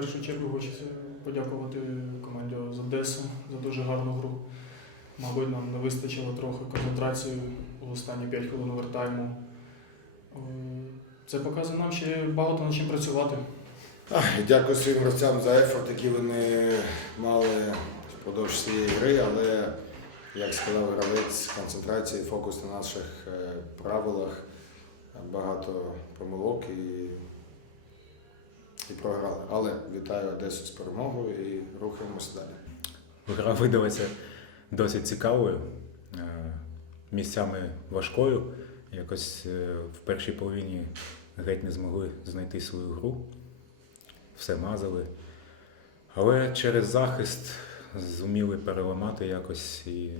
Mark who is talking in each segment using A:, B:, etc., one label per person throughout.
A: першу чергу хочеться подякувати команді з Одеси за дуже гарну гру. Мабуть, нам не вистачило трохи концентрації у останні 5 хвилин овертайму. Е, Це показує нам ще багато над чим працювати.
B: Дякую своїм гравцям за ефорт, який вони мали впродовж цієї гри, але, як сказав гравець, концентрація фокус на наших е, правилах, багато помилок і, і програли. Але вітаю Одесу з перемогою і рухаємося далі.
C: Гра видалася досить цікавою, е, місцями важкою. Якось е, в першій половині геть не змогли знайти свою гру, все мазали. Але через захист зуміли переламати якось і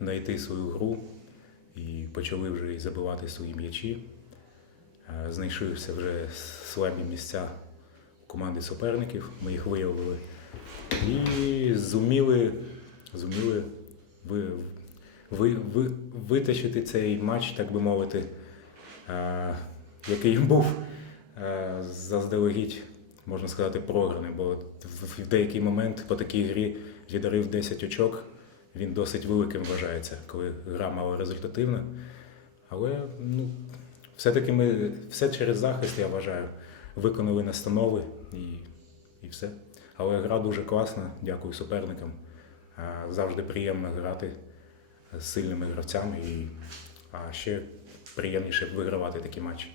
C: знайти свою гру, і почали вже і забивати свої м'ячі. Е, Знайшлися вже слабі місця команди суперників, ми їх виявили. І зуміли, зуміли ви, ви, ви, витащити цей матч, так би мовити, е, який був е, заздалегідь, можна сказати, програний, бо в, в деякий момент по такій грі віддарив 10 очок. Він досить великим вважається, коли гра мала результативна. Але ну, все-таки ми все через захист, я вважаю, виконали настанови і, і все. Але гра дуже класна, дякую суперникам. Завжди приємно грати з сильними гравцями і а ще приємніше вигравати такі матчі.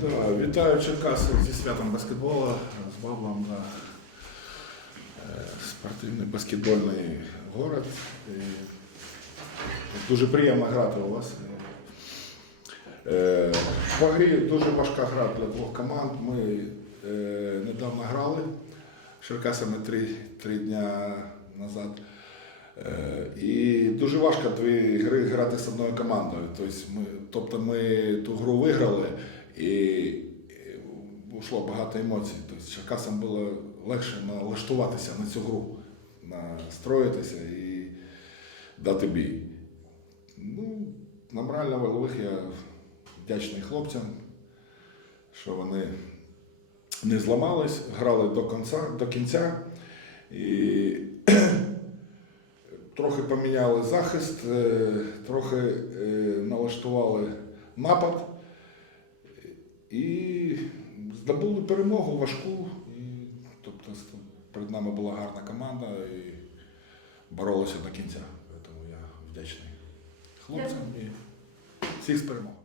D: Да, вітаю Черкаси зі святом баскетболу, з Баблом да. Е, спортивний баскетбольний город. І дуже приємно грати у вас. Е, По грі дуже важка гра для двох команд. Ми е, недавно грали з Черкасами три, три дня назад. Е, І дуже важко дві гри грати з одною командою. Тобто ми, тобто ту гру виграли і йшло багато емоцій. Тобто Черкасам було легше налаштуватися на цю гру, настроїтися і дати бій. Ну, на морально-вольових я вдячний хлопцям, що вони не зламались, грали до кінця, до кінця і трохи поміняли захист, е, трохи е, налаштували напад і здобули перемогу важку. І, тобто перед нами була гарна команда і боролися до кінця. Тому я вдячний хлопцям і всіх з перемогою.